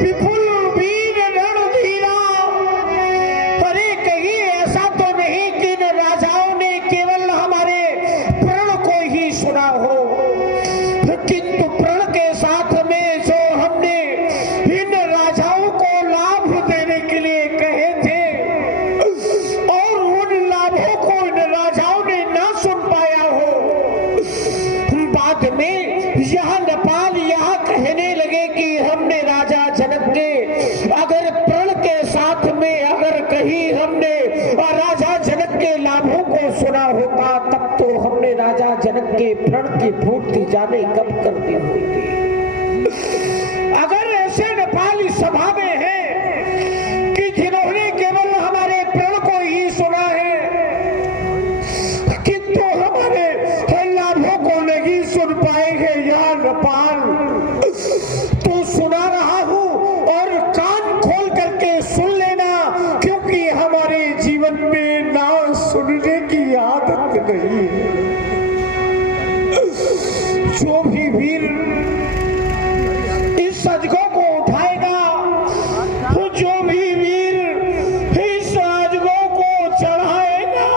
विपुल वीर रणधीरा। अरे कहीं ऐसा तो नहीं कि इन राजाओं ने केवल हमारे प्रण को ही सुना हो, किंतु प्रण के साथ में जो हमने इन राजाओं को लाभ देने के लिए कहे थे और उन लाभों को इन राजाओं ने ना सुन पाया हो। बाद में यह नेपाल यह कहने लगे कि हमने राजा जनक के अगर प्रण के साथ में अगर कहीं हमने राजा जनक के लाभों को सुना होता तब तो हमने राजा जनक के प्रण की पूर्ति जाने कब कर दी होती। अगर ऐसे नेपाली सभा में है कि जिन्होंने केवल हमारे प्रण को ही सुना है किंतु हमारे लाभों को नहीं सुन पाएंगे, यह नेपाल तो सुना रहा हूं और कान खोल करके सुन लेना, क्योंकि हमारे जीवन में ना सुनने की आदत नहीं है। जो भी वीर इस अजगों को उठाएगा, जो भी वीर इस अजगों को चढ़ाएगा,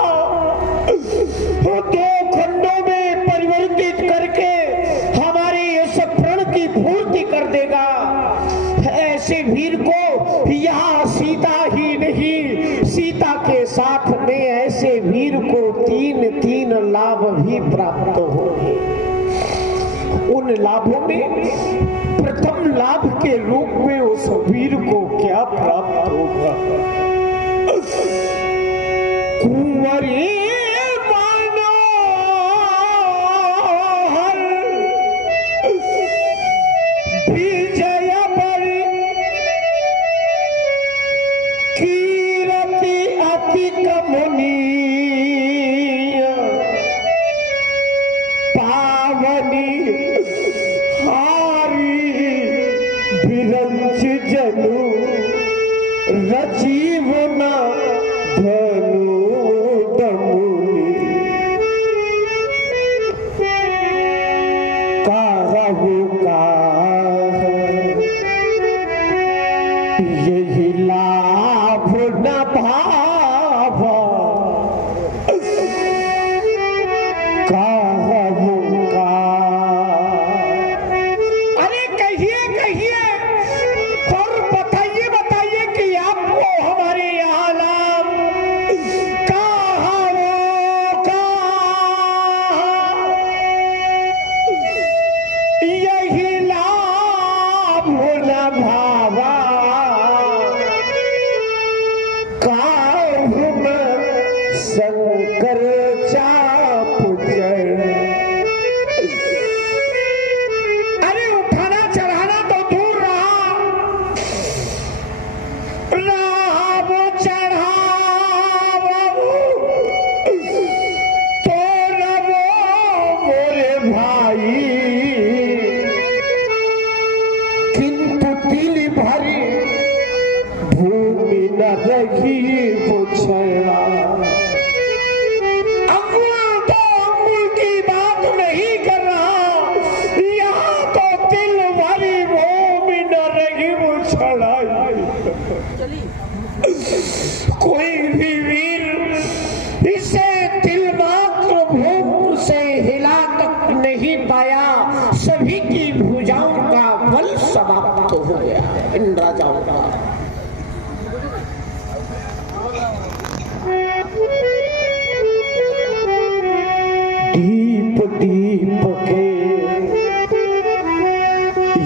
दो खंडों में परिवर्तित करके हमारे इस प्रण की पूर्ति कर देगा। ऐसे वीर को यहाँ सीता ही नहीं, सीता के साथ में ऐसे वीर को 3 लाभ भी प्राप्त होंगे। उन लाभों में प्रथम लाभ के रूप में उस वीर को क्या प्राप्त होगा? कुंवरी कोई भी वीर इसे तिल मात्र भूमि से हिला तक नहीं पाया, सभी की भुजाओं का बल समाप्त हो गया इन राजाओं का। दीप दीप के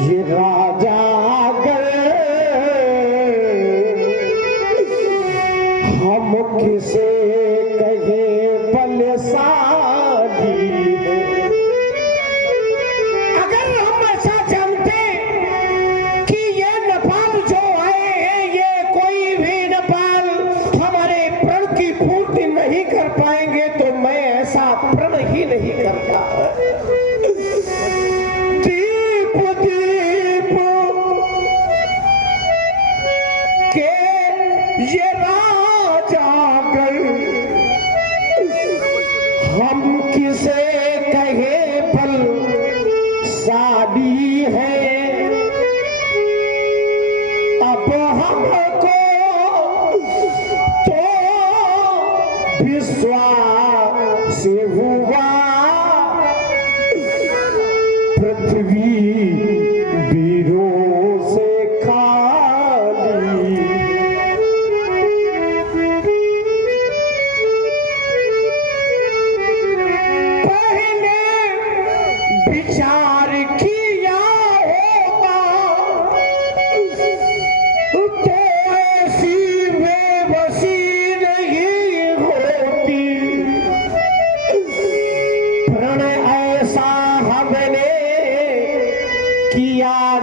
ये राजा गए, हम किसे कहे बलशाली। अगर हम ऐसा जानते कि ये नेपाल जो आए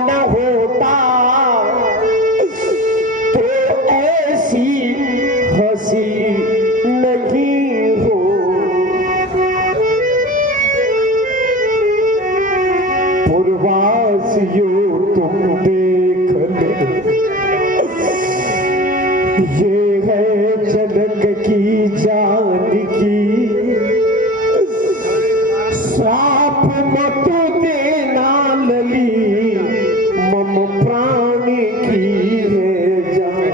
न होता तो ऐसी हंसी नहीं हो। पूर्वासियों तुम देख लो, ये है जनक की जानकी। श्राप मत देना लली, मम प्राण की है जान।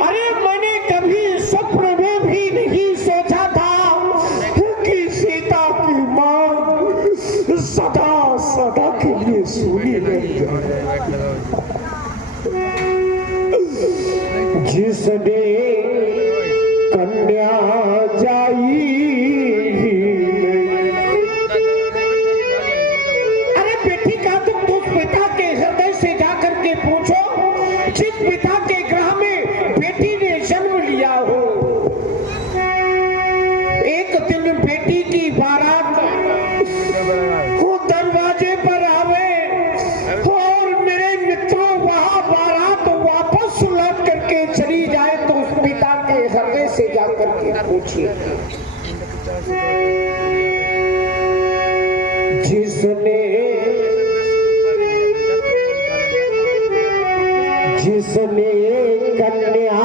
अरे मैंने कभी स्वप्न में भी नहीं सोचा था कि सीता की मां सदा सदा के लिए सूली रह जाए। जिसने कन्या जाई, अरे बेटी का तुम उस पिता के हृदय से जाकर के पूछो जिस पिता के ग्रह में बेटी ने जन्म लिया हो। एक दिन बेटी की बारात वो दरवाजे पर आवे और मेरे मित्रों वहां बारात वापस लौट करके चली जाए तो उस पिता के हृदय से जाकर के पूछिए जिसने कन्या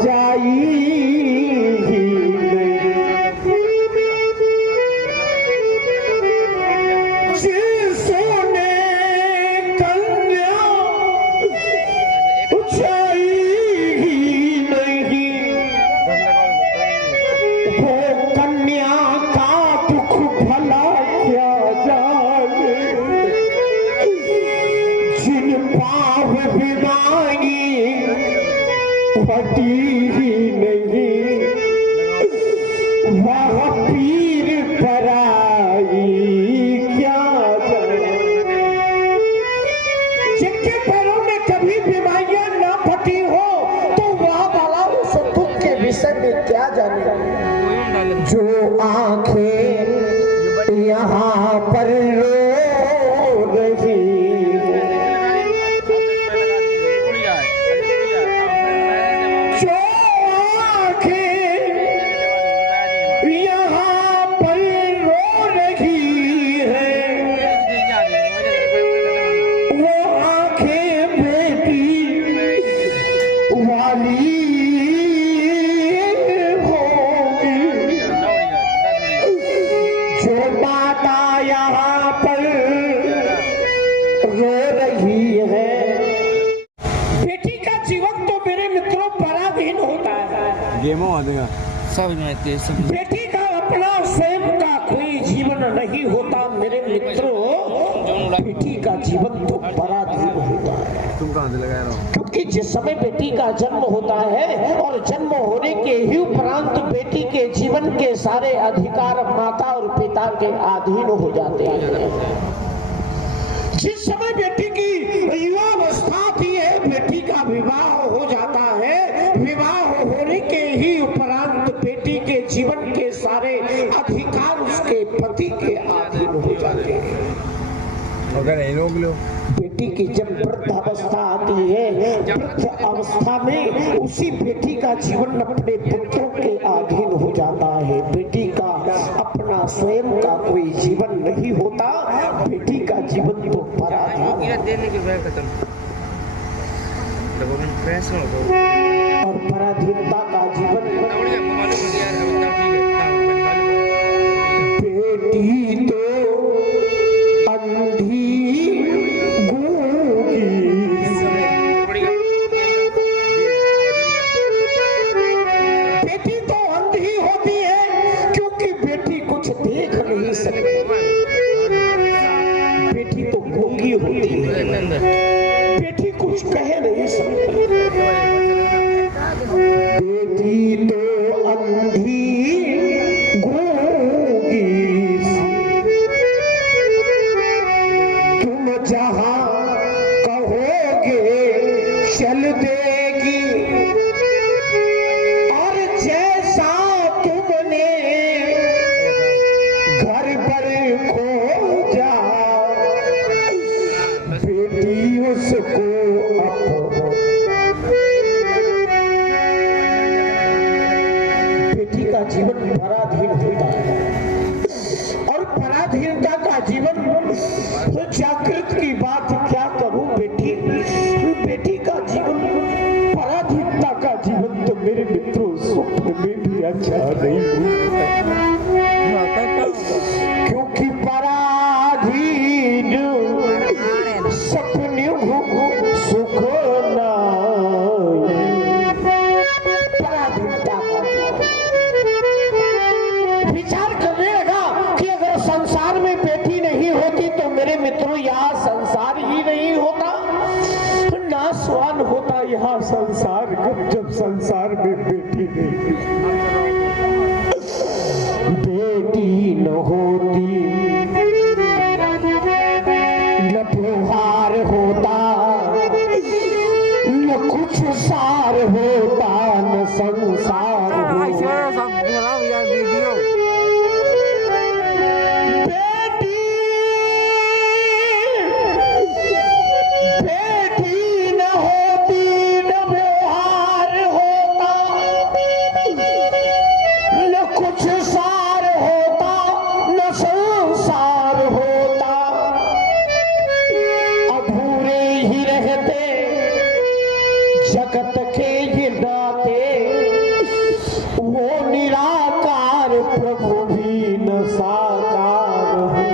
जाई, जिसने कन्या जाई नहीं, वो कन्या का दुख भला क्या जाने। जिन पाव विदाई फटी ही नहीं, वह पीर पराई क्या जाने। जिनके पैरों में कभी बीमारियां ना फटी हो तो वह वाला उस दुख के विषय में क्या जाने। जो आंखें यहाँ पर रो रही, जो आंखें यहाँ पर रो रही है, वो आंखें बेटी वाली होगी। जो माता यहाँ पर रो रही है, बेटी का जीवन तो मेरे मित्रों पराधीन होता है। बेटी का अपना स्वयं का कोई जीवन नहीं होता मेरे मित्रों। बेटी का जीवन तो पराधीन होता है। क्योंकि जिस समय बेटी का जन्म होता है और जन्म होने के ही उपरांत बेटी के जीवन के सारे अधिकार माता और पिता के अधीन हो जाते हैं। जिस समय बेटी की युवावस्था आती है, बेटी का विवाह हो जाता है। विवाह होने के ही उपरांत बेटी के जीवन के सारे अधिकार उसके पति के अधीन हो जाते हैं। बेटी की जब वृद्धावस्था आती है, वृद्ध अवस्था में उसी बेटी का जीवन अपने पुत्रों के अधीन हो जाता है। बेटी का अपना स्वयं का कोई जीवन नहीं होता। बेटी का जीवन तो पराधीन और पराधीनता का जीवन। बेटी तो अंधी गूंगी, बेटी तो अंधी होती है क्योंकि बेटी कुछ देख नहीं सकती। बेटी तो गूंगी होती है, बेटी कुछ कह नहीं सकती। बेटी तो अंधी गूंगी, तुम जहां कहोगे चल देगी, और जैसा तुमने घर पर खोजा उसको बेटी का जीवन पराधीन होता है और पराधीनता का जीवन जागृत की बात क्या करूं बेटी, बेटी का जीवन पराधीनता का जीवन तो मेरे मित्रों स्वप्न में भी अच्छा नहीं हुआ, क्योंकि पराधीन सपने सुख पराधीनता का विचार करने लगा कि अगर संसार में बेटी नहीं होती तो मेरे मित्रों यहाँ संसार ही नहीं होता, नासवान होता यहाँ संसार, जब संसार में बेटी नहीं, बेटी न होती न त्योहार होता, न कुछ सार होता, न संसार होता। जगत के ये नाते वो निराकार प्रभु भी न साकार हो,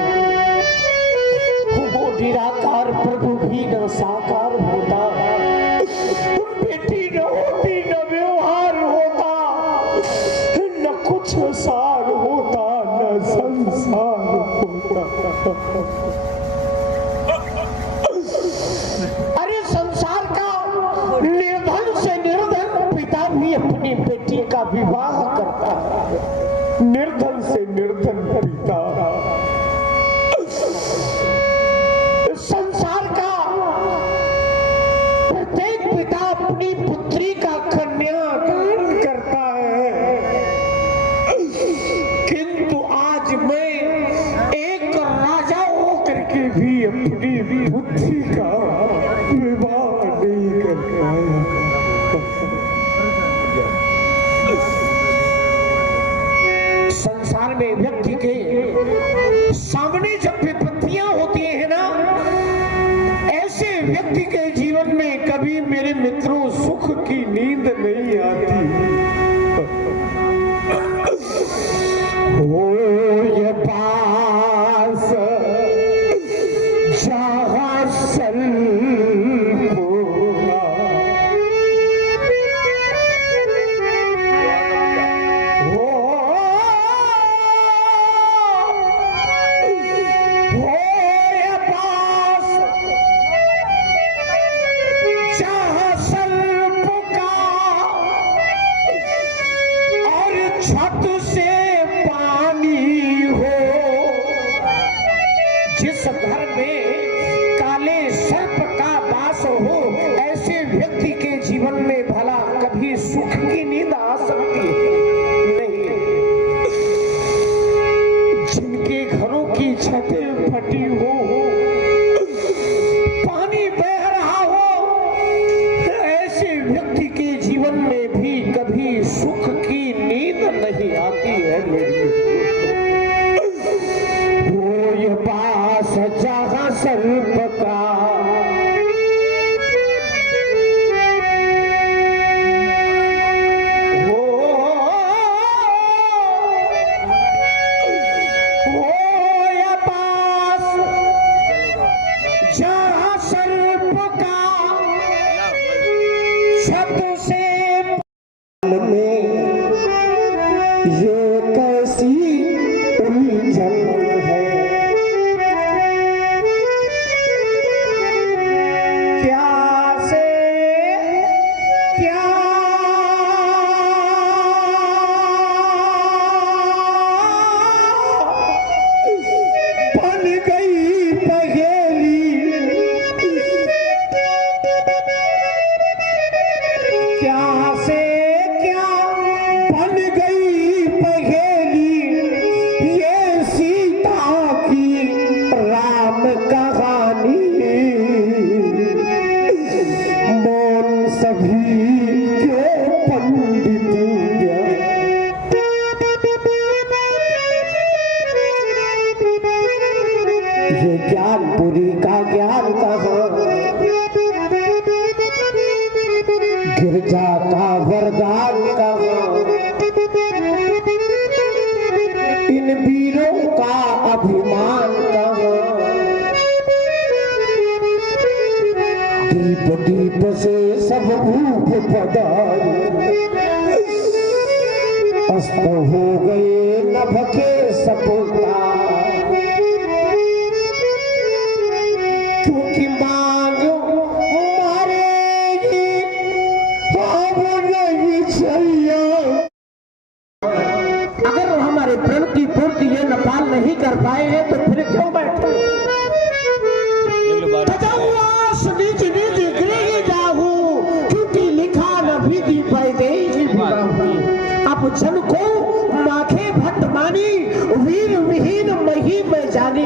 वो निराकार प्रभु भी न साकार होता, बेटी न होती न व्यवहार होता, न कुछ सार होता, न संसार होता। अरे संसार का निर्धन से निर्धन पिता भी अपनी बेटी का विवाह करता है, निर्धन से निर्धन पिता। संसार का प्रत्येक पिता अपनी पुत्री का कन्यादान करता है, किंतु आज मैं एक राजा होकर के भी अपनी बुद्धि का विवाह नहीं कर पाया। संसार में व्यक्ति के सामने जब विपत्तियां होती है ना, ऐसे व्यक्ति के जीवन में कभी मेरे मित्रों सुख की नींद नहीं आती। हो ये पास जहां सल्प होगा, हो ये पास जहां सल्प का और छत से पानी हो, जिस घर में काले सर्प का वास हो, ऐसे व्यक्ति के जीवन में भला कभी सुख की नींद आ सकती है? नहीं। जिनके घरों की छतें फटी हो, पानी बह रहा हो, ऐसे व्यक्ति के जीवन में भी कभी सुख की नींद नहीं आती है। वो ये पास जहां सर्प का जहां सर्प का छत से में ये कैसी उलझन है, से सब भूप पदार अस्त हो गए नभ के सपोता क्योंकि मांग मारेगी अब नहीं चाहिए। अगर हमारे प्रण की पूर्ति ये नेपाल नहीं कर पाए हैं तो फिर क्यों बैठे नीच नीच गृह जाहू क्योंकि लिखा न भीगी पैदे ही अब जन को माखे भट्ट मानी वीर विहीन मही में जानी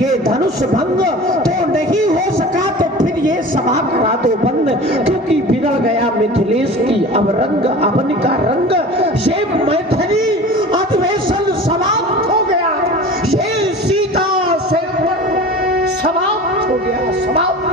ये धनुष भंग तो नहीं हो सका तो फिर ये सभा करा दो बंद क्योंकि बिगड़ गया मिथिलेश की अब रंग अवन का रंग ये मैथिली अधिवेशन समाप्त हो गया ये सीता से समाप्त हो गया समाप्त